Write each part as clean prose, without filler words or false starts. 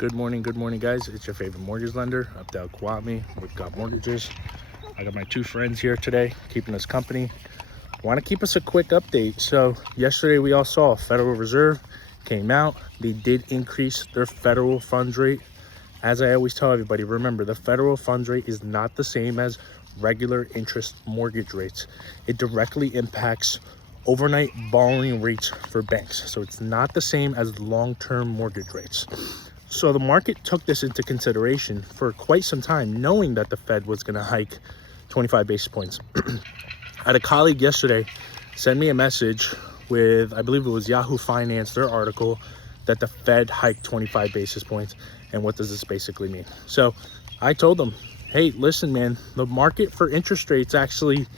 Good morning, guys. It's your favorite mortgage lender, Abdel with Got Mortgages. I got my two friends here today, keeping us company. Want to keep us a quick update. So yesterday we all saw Federal Reserve came out. They did increase their federal funds rate. As I always tell everybody, remember the federal funds rate is not the same as regular interest mortgage rates. It directly impacts overnight borrowing rates for banks. So it's not the same as long-term mortgage rates. So the market took this into consideration for quite some time, knowing that the Fed was going to hike 25 basis points. I had a colleague yesterday send me a message with, I believe it was Yahoo Finance, their article that the Fed hiked 25 basis points. And what does this basically mean? So I told them, hey, listen, man, the market for interest rates actually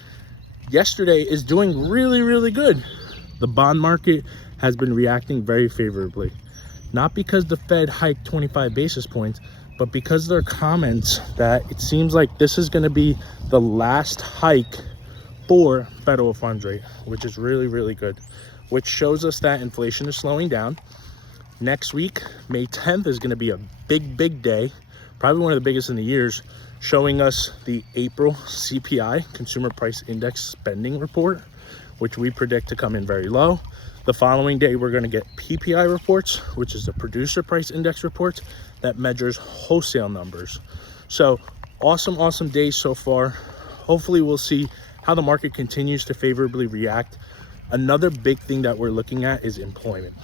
yesterday is doing really, really good. The bond market has been reacting very favorably. Not because the Fed hiked 25 basis points, but because their comments that it seems like this is going to be the last hike for federal funds rate, which is really, really good, which shows us that inflation is slowing down. Next week, May 10th, is going to be a big day, probably one of the biggest in the years, showing us the April CPI, Consumer Price Index Spending Report, which we predict to come in very low. The following day, we're going to get PPI reports, which is the Producer Price Index report that measures wholesale numbers. So awesome days so far. Hopefully we'll see how the market continues to favorably react. Another big thing that we're looking at is employment.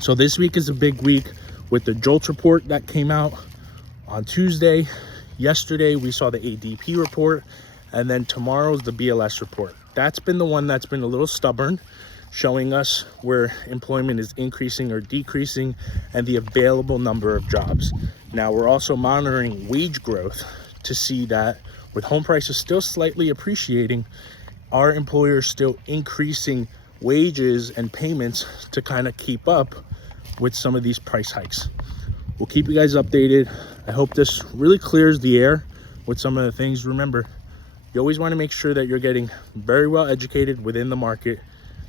So this week is a big week with the JOLTS report that came out on Tuesday. Yesterday, we saw the ADP report, and then tomorrow's the BLS report. That's been the one that's been a little stubborn, showing us where employment is increasing or decreasing and the available number of jobs. Now, we're also monitoring wage growth to see that with home prices still slightly appreciating, are employers still increasing wages and payments to kind of keep up with some of these price hikes. We'll keep you guys updated. I hope this really clears the air with some of the things. Remember, you always want to make sure that you're getting very well educated within the market.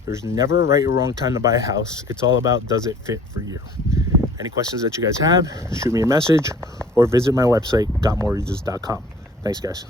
There's never a right or wrong time to buy a house. It's all about, does it fit for you? Any questions that you guys have, shoot me a message or visit my website, gotmortgages.com. Thanks, guys.